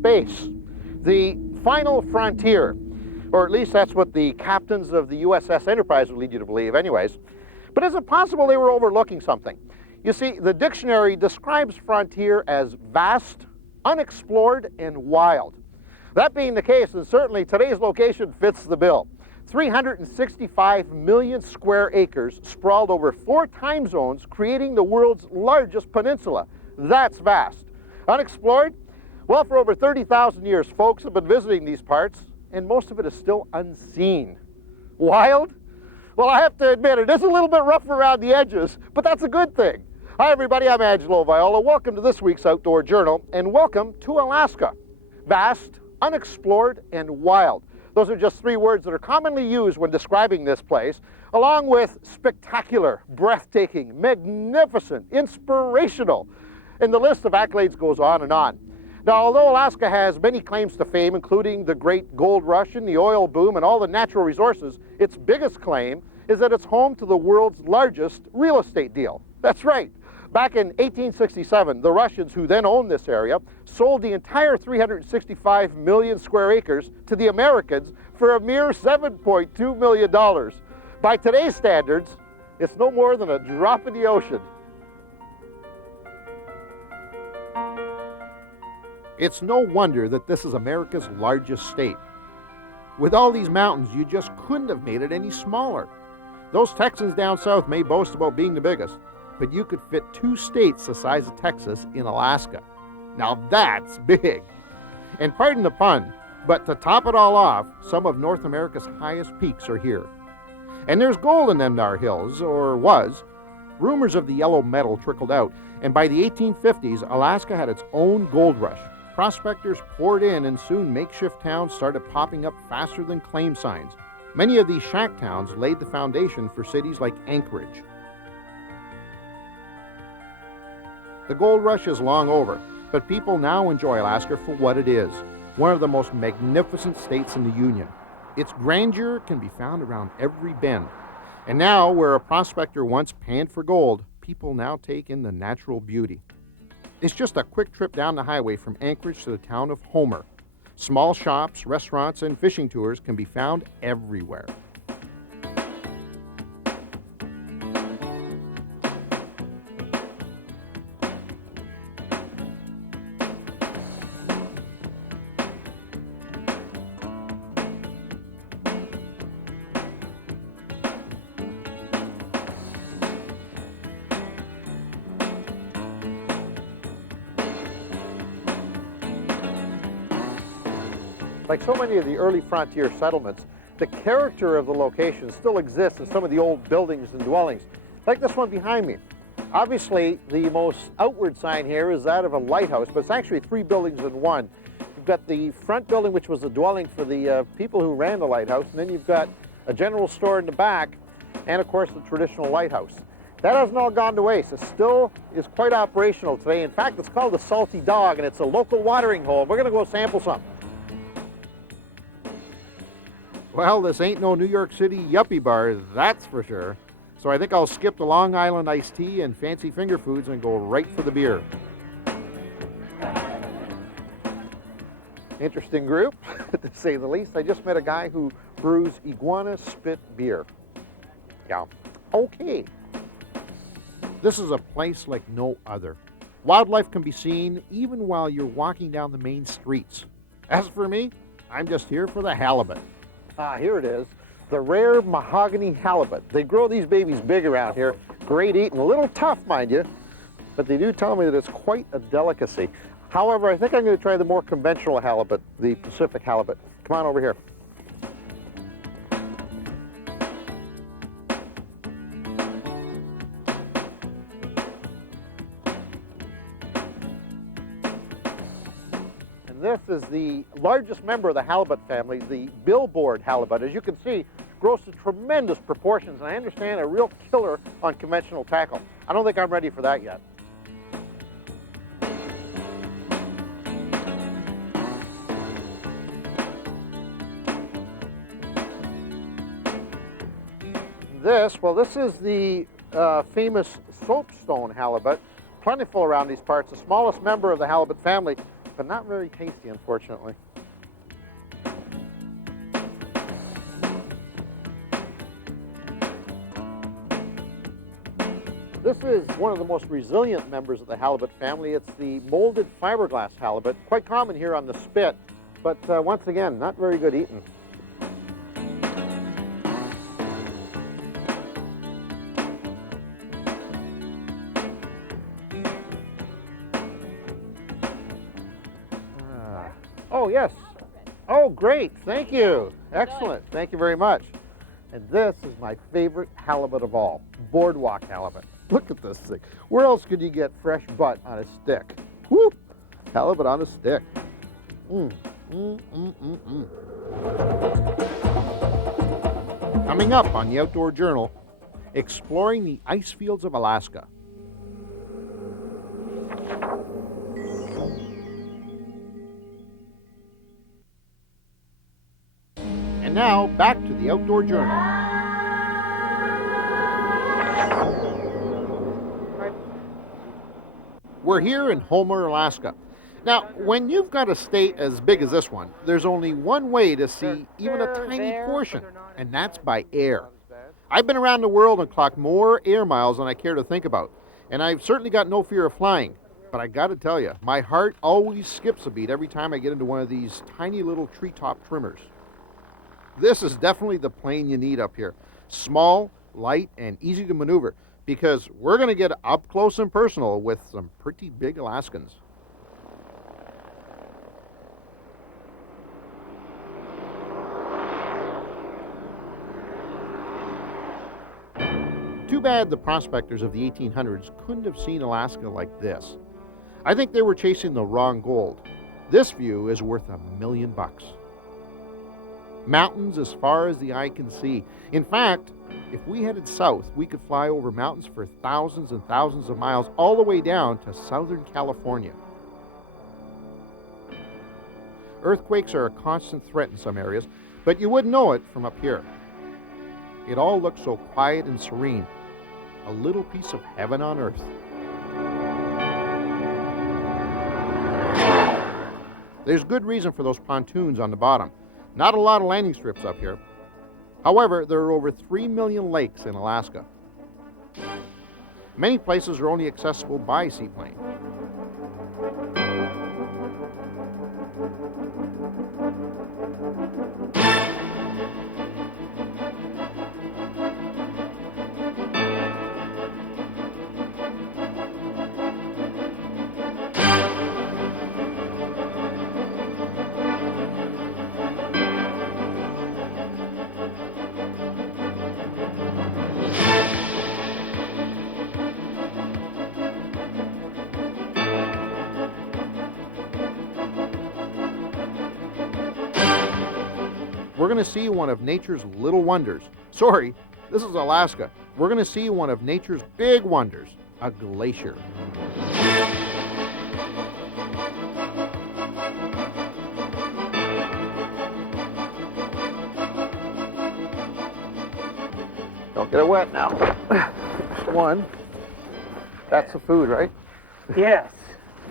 Space, the final frontier, or at least that's what the captains of the USS Enterprise would lead you to believe anyways. But is it possible they were overlooking something? You see, the dictionary describes frontier as vast, unexplored, and wild. That being the case, then certainly today's location fits the bill. 365 million square acres sprawled over 4 time zones, creating the world's largest peninsula. That's vast. Unexplored? Well, for over 30,000 years, folks have been visiting these parts, and most of it is still unseen. Wild? Well, I have to admit, it is a little bit rough around the edges, but that's a good thing. Hi, everybody, I'm Angelo. Welcome to this week's Outdoor Journal, and welcome to Alaska. Vast, unexplored, and wild. Those are just 3 words that are commonly used when describing this place, along with spectacular, breathtaking, magnificent, inspirational, and the list of accolades goes on and on. Now, although Alaska has many claims to fame, including the great gold rush and the oil boom and all the natural resources, its biggest claim is that it's home to the world's largest real estate deal. That's right. Back in 1867, the Russians, who then owned this area, sold the entire 365 million square acres to the Americans for a mere $7.2 million. By today's standards, it's no more than a drop in the ocean. It's no wonder that this is America's largest state. With all these mountains, you just couldn't have made it any smaller. Those Texans down south may boast about being the biggest, but you could fit 2 states the size of Texas in Alaska. Now that's big. And pardon the pun, but to top it all off, some of North America's highest peaks are here. And there's gold in them thar hills, or was. Rumors of the yellow metal trickled out, and by the 1850s, Alaska had its own gold rush. Prospectors poured in, and soon makeshift towns started popping up faster than claim signs. Many of these shack towns laid the foundation for cities like Anchorage. The gold rush is long over, but people now enjoy Alaska for what it is, one of the most magnificent states in the Union. Its grandeur can be found around every bend. And now, where a prospector once panned for gold, people now take in the natural beauty. It's just a quick trip down the highway from Anchorage to the town of Homer. Small shops, restaurants, and fishing tours can be found everywhere. Like so many of the early frontier settlements, the character of the location still exists in some of the old buildings and dwellings, like this one behind me. Obviously, the most outward sign here is that of a lighthouse, but it's actually 3 buildings in one. You've got the front building, which was a dwelling for the people who ran the lighthouse, and then you've got a general store in the back, and of course the traditional lighthouse. That hasn't all gone to waste. It still is quite operational today. In fact, it's called the Salty Dog, and it's a local watering hole. We're going to go sample some. Well, this ain't no New York City yuppie bar, that's for sure. So I think I'll skip the Long Island iced tea and fancy finger foods and go right for the beer. Interesting group, to say the least. I just met a guy who brews iguana spit beer. Yeah, okay. This is a place like no other. Wildlife can be seen even while you're walking down the main streets. As for me, I'm just here for the halibut. Ah, here it is, the rare mahogany halibut. They grow these babies big around here. great eating. A little tough, mind you, but they do tell me that it's quite a delicacy. However, I think I'm going to try the more conventional halibut, the Pacific halibut. Come on over here. And this is the largest member of the halibut family, the billboard halibut. As you can see, grows to tremendous proportions, and I understand a real killer on conventional tackle. I don't think I'm ready for that yet. This is the famous soapstone halibut, plentiful around these parts, the smallest member of the halibut family, but not very tasty, unfortunately. This is one of the most resilient members of the halibut family. It's the molded fiberglass halibut, quite common here on the Spit, but once again, not very good eating. Oh, yes. Oh, great. Thank you. Excellent. Thank you very much. And this is my favorite halibut of all, boardwalk halibut. Look at this thing. Where else could you get fresh butt on a stick? Whoop! Halibut on a stick. Coming up on the Outdoor Journal, exploring the ice fields of Alaska. And now, back to the Outdoor Journal. We're here in Homer, Alaska. Now, when you've got a state as big as this one, there's only one way to see even a tiny portion, and that's by air. I've been around the world and clocked more air miles than I care to think about, and I've certainly got no fear of flying. But I gotta tell you, my heart always skips a beat every time I get into one of these tiny little treetop trimmers. This is definitely the plane you need up here. Small, light, and easy to maneuver, because we're going to get up close and personal with some pretty big Alaskans. Too bad the prospectors of the 1800s couldn't have seen Alaska like this. I think they were chasing the wrong gold. This view is worth $1 million. Mountains as far as the eye can see. In fact, if we headed south, we could fly over mountains for thousands and thousands of miles all the way down to Southern California. Earthquakes are a constant threat in some areas, but you wouldn't know it from up here. It all looks so quiet and serene. A little piece of heaven on earth. There's good reason for those pontoons on the bottom. Not a lot of landing strips up here. However, there are over 3 million lakes in Alaska. Many places are only accessible by seaplane. We're going to see one of nature's little wonders. Sorry, this is Alaska. We're going to see one of nature's big wonders, a glacier. Don't get it wet now. One. That's the food, right? Yes.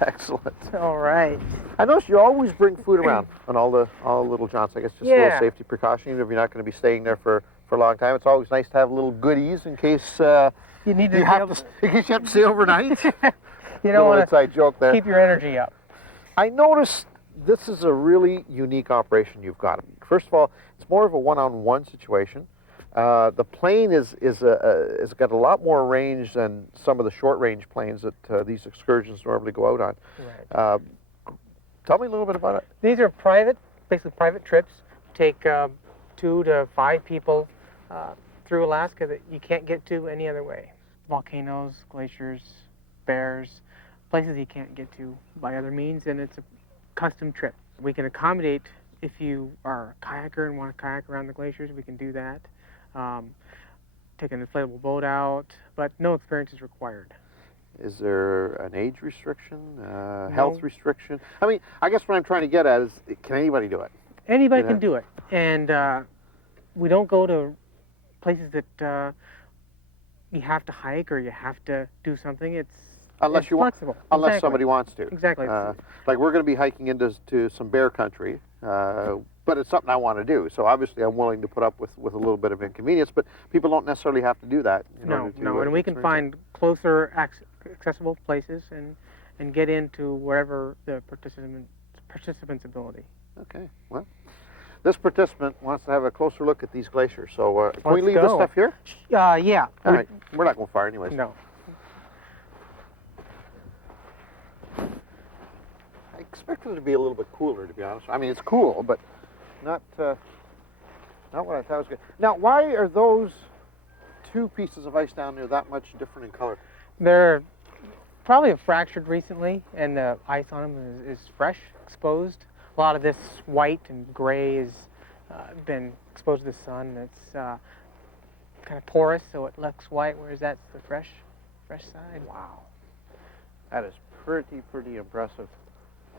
Excellent. All right. I notice you always bring food around on all the little jaunts. I guess just a little safety precaution, even if you're not going to be staying there for a long time. It's always nice to have little goodies in case you need to in case you have to stay overnight. You don't want inside joke there. Keep your energy up. I noticed this is a really unique operation you've got. First of all, it's more of a one-on-one situation. The plane is got a lot more range than some of the short-range planes that these excursions normally go out on. Right. Tell me a little bit about it. These are basically private trips. Take 2 to 5 people through Alaska that you can't get to any other way. Volcanoes, glaciers, bears, places you can't get to by other means, and it's a custom trip. We can accommodate if you are a kayaker and want to kayak around the glaciers, we can do that. Take an inflatable boat out, but no experience is required. Is there an age restriction, health restriction? I mean, I guess what I'm trying to get at is, can anybody do it? Anybody can do it, and we don't go to places that you have to hike or you have to do something. It's flexible. Unless somebody wants to. Exactly. Like we're going to be hiking into some bear country, but it's something I want to do. So obviously I'm willing to put up with a little bit of inconvenience, but people don't necessarily have to do that. No, and we can find closer accessible places and get into wherever the participant's ability. Okay, well, this participant wants to have a closer look at these glaciers. So can we leave go. this stuff here? Yeah. All right, we're not going far anyways. No. I expected it to be a little bit cooler, to be honest. I mean, it's cool, but not what I thought was good. Now, why are those 2 pieces of ice down there that much different in color? They're probably fractured recently, and the ice on them is fresh, exposed. A lot of this white and gray has been exposed to the sun. It's kind of porous, so it looks white, whereas that's the fresh side. Wow, that is pretty impressive.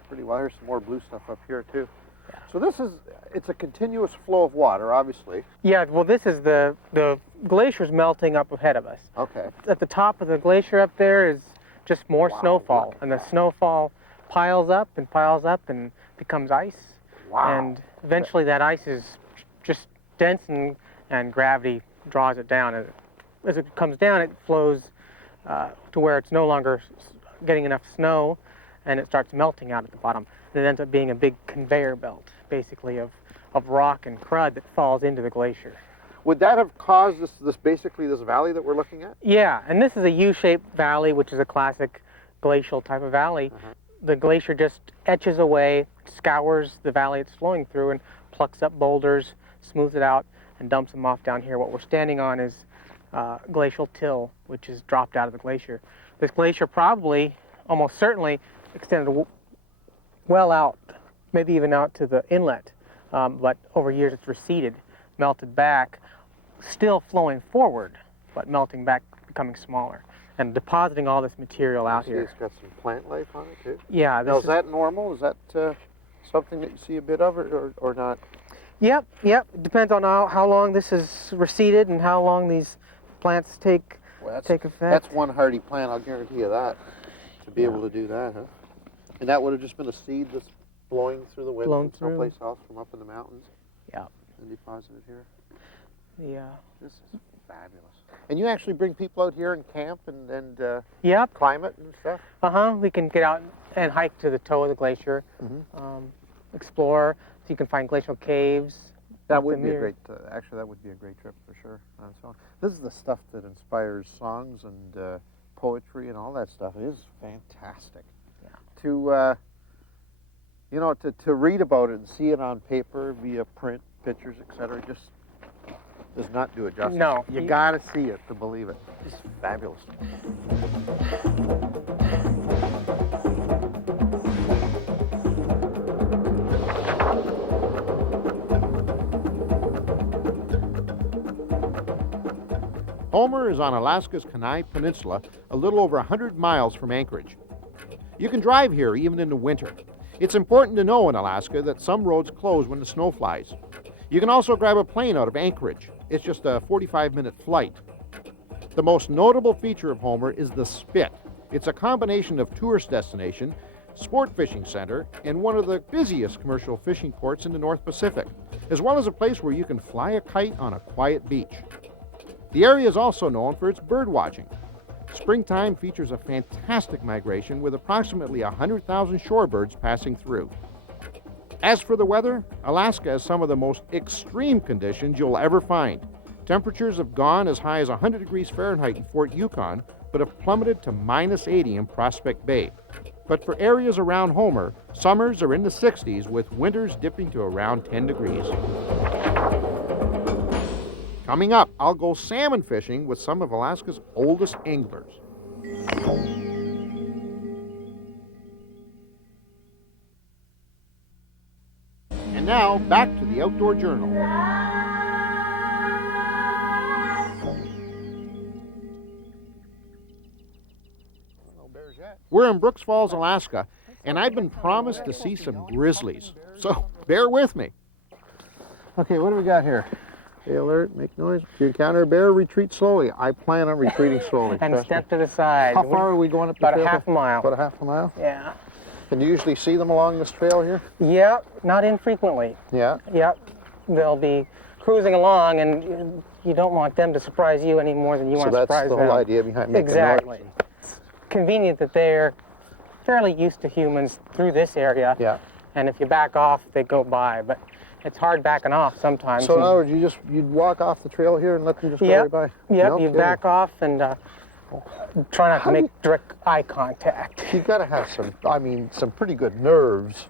Pretty well. Here's some more blue stuff up here too. Yeah. So it's a continuous flow of water, obviously. Yeah, well, this is the glacier's melting up ahead of us. Okay. At the top of the glacier up there is just more snowfall, and the snowfall piles up and becomes ice. Wow. And eventually that ice is just dense and gravity draws it down. And as it comes down, it flows to where it's no longer getting enough snow, and it starts melting out at the bottom. And it ends up being a big conveyor belt, basically, of rock and crud that falls into the glacier. Would that have caused this valley that we're looking at? Yeah, and this is a U-shaped valley, which is a classic glacial type of valley. The glacier just etches away, scours the valley it's flowing through, and plucks up boulders, smooths it out, and dumps them off down here. What we're standing on is glacial till, which is dropped out of the glacier. This glacier probably, almost certainly, extended well out, maybe even out to the inlet, but over years it's receded, melted back, still flowing forward, but melting back, becoming smaller, and depositing all this material out here. It's got some plant life on it too? Yeah. Now, is that normal? Is that something that you see a bit of or not? Yep. It depends on how long this is receded and how long these plants take effect. That's one hardy plant, I'll guarantee you that, to be able to do that, huh? And that would have just been a seed that's blowing through the wind from someplace else, from up in the mountains? Yeah. And deposited here? Yeah. This is fabulous. And you actually bring people out here and camp and Yep. climb it and stuff? We can get out and hike to the toe of the glacier, explore, so you can find glacial caves. That would be a great, actually that would be a great trip for sure. So this is the stuff that inspires songs and poetry and all that stuff. It is fantastic. Yeah. To read about it and see it on paper via print, pictures, etc., just does not do it justice. No. You gotta see it to believe it. It's fabulous. Homer is on Alaska's Kenai Peninsula, a little over 100 miles from Anchorage. You can drive here even in the winter. It's important to know in Alaska that some roads close when the snow flies. You can also grab a plane out of Anchorage. It's just a 45-minute flight. The most notable feature of Homer is the Spit. It's a combination of tourist destination, sport fishing center, and one of the busiest commercial fishing ports in the North Pacific, as well as a place where you can fly a kite on a quiet beach. The area is also known for its bird watching. Springtime features a fantastic migration with approximately 100,000 shorebirds passing through. As for the weather, Alaska has some of the most extreme conditions you'll ever find. Temperatures have gone as high as 100 degrees Fahrenheit in Fort Yukon, but have plummeted to -80 in Prospect Bay. But for areas around Homer, summers are in the 60s with winters dipping to around 10 degrees. Coming up, I'll go salmon fishing with some of Alaska's oldest anglers. And now, back to the Outdoor Journal. We're in Brooks Falls, Alaska, and I've been promised to see some grizzlies. So, bear with me. Okay, what do we got here? Stay alert, make noise. If you encounter a bear, retreat slowly. I plan on retreating slowly. And step to the side. How far are we going up the trail? About a half a mile. About a half a mile? Yeah. And you usually see them along this trail here? Yep, not infrequently. Yeah. Yep. They'll be cruising along, and you don't want them to surprise you any more than you want to surprise them. So that's the whole idea behind making Exactly. noise. It's convenient that they're fairly used to humans through this area. Yeah. And if you back off, they go by. But it's hard backing off sometimes. So in other words, you'd walk off the trail here and let them just go right by? Yep, No you kidding. back off and try not to make direct eye contact. You got to have some pretty good nerves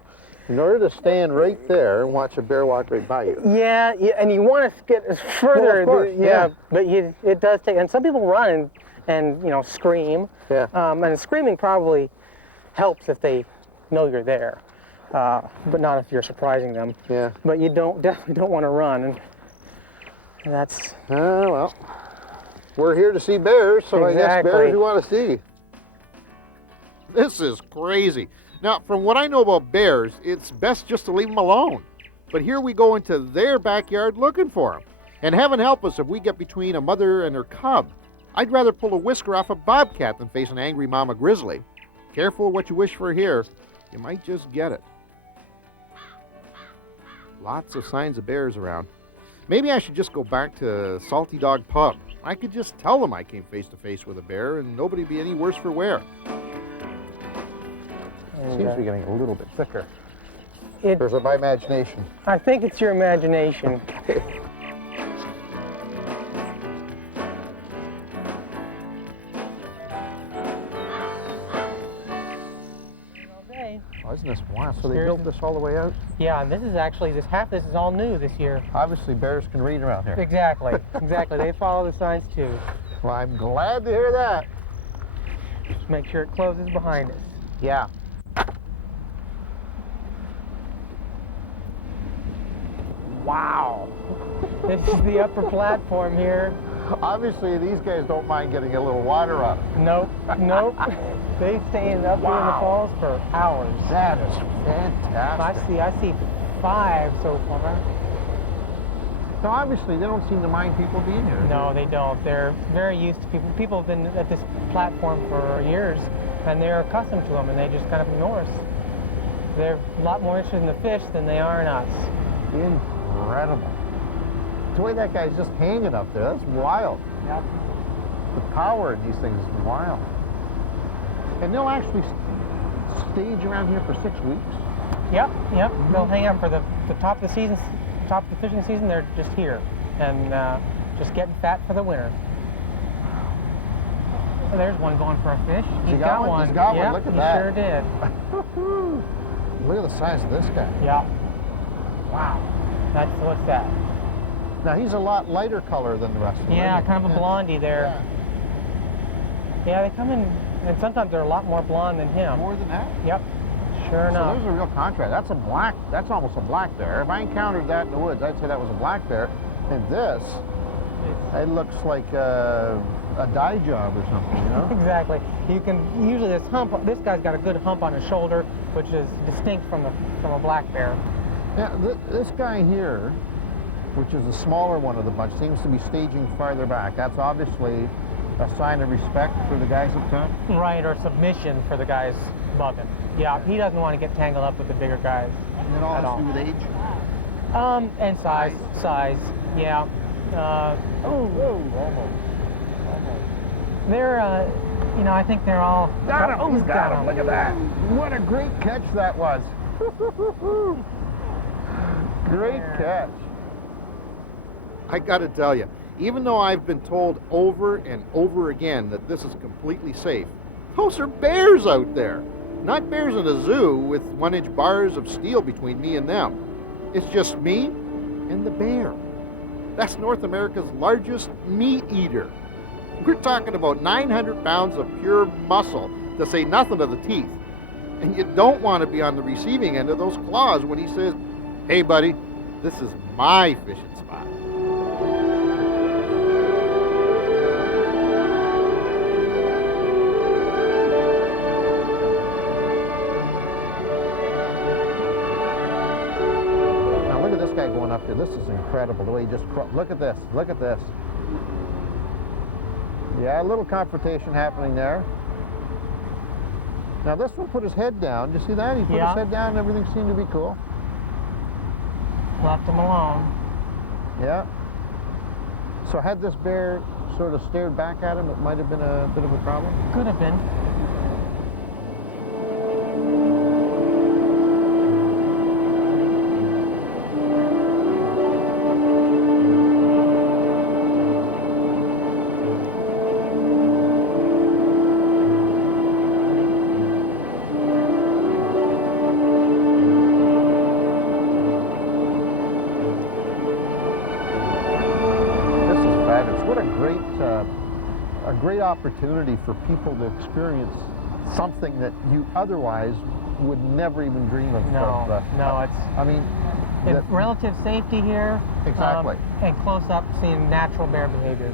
in order to stand right there and watch a bear walk right by you. Yeah, and you want to get as further. Well, of course, yeah. But it does take, and some people run and scream. Yeah. And screaming probably helps if they know you're there, but not if you're surprising them. Yeah. But you definitely don't want to run, and that's. Well, we're here to see bears, so I guess bears we want to see. This is crazy. Now, from what I know about bears, it's best just to leave them alone. But here we go into their backyard looking for them. And heaven help us if we get between a mother and her cub. I'd rather pull a whisker off a bobcat than face an angry mama grizzly. Careful what you wish for here. You might just get it. Lots of signs of bears around. Maybe I should just go back to Salty Dog Pub. I could just tell them I came face to face with a bear and nobody'd be any worse for wear. Seems to be getting a little bit thicker. Or is it my imagination? I think it's your imagination. Oh, isn't this wild? So they built this all the way out? Yeah, and this is actually, half this is all new this year. Obviously bears can read around here. Exactly, exactly. They follow the signs too. Well, I'm glad to hear that. Just make sure it closes behind us. Yeah. Wow. This is the upper platform here. Obviously, these guys don't mind getting a little water on them. Nope, nope. They stay up here in the falls for hours. That is fantastic. I see 5 so far. So obviously, they don't seem to mind people being here. No, they don't. They're very used to people. People have been at this platform for years, and they're accustomed to them, and they just kind of ignore us. They're a lot more interested in the fish than they are in us. Incredible. The way that guy's just hanging up there, that's wild. Yep. The power in these things is wild. And they'll actually stage around here for 6 weeks? Yep. They'll hang out for the top of the season, top of the fishing season. They're just here and just getting fat for the winter. Oh, there's one going for a fish. He's got one. He's got one. Look at he that. Sure did. Look at the size of this guy. Yeah. Wow. What's that? Now he's a lot lighter color than the rest of them. Yeah, kind of a blondie there. Yeah, they come in, and sometimes they're a lot more blonde than him. More than that? Yep. Sure enough. So there's a real contrast. That's a black. That's almost a black bear. If I encountered that in the woods, I'd say that was a black bear. And this, it looks like a dye job or something, you know? Exactly. You can usually this hump. This guy's got a good hump on his shoulder, which is distinct from a black bear. Yeah, this guy here, which is the smaller one of the bunch, seems to be staging farther back. That's obviously a sign of respect for the guys up top. Right, or submission for the guys above him. Yeah, he doesn't want to get tangled up with the bigger guys. And it all has to do with age? And size. Size, yeah. Almost. They're, I think they're all... Got him! He's got him! Look at that! What a great catch that was! Great catch! I gotta tell you, even though I've been told over and over again that this is completely safe, those are bears out there. Not bears in a zoo with 1-inch bars of steel between me and them. It's just me and the bear. That's North America's largest meat eater. We're talking about 900 pounds of pure muscle, to say nothing of the teeth. And you don't want to be on the receiving end of those claws when he says, "Hey buddy, this is my fishing spot." Now look at this guy going up there. This is incredible, the way he just, look at this, look at this. Yeah, a little confrontation happening there. Now this one put his head down. Did you see that? He put his head down and everything seemed to be cool. Left him alone. Yeah. So had this bear sort of stared back at him, it might have been a bit of a problem? Could have been. What a great opportunity for people to experience something that you otherwise would never even dream of. No, I mean, it's relative safety here. Exactly. And close up seeing natural bear behavior.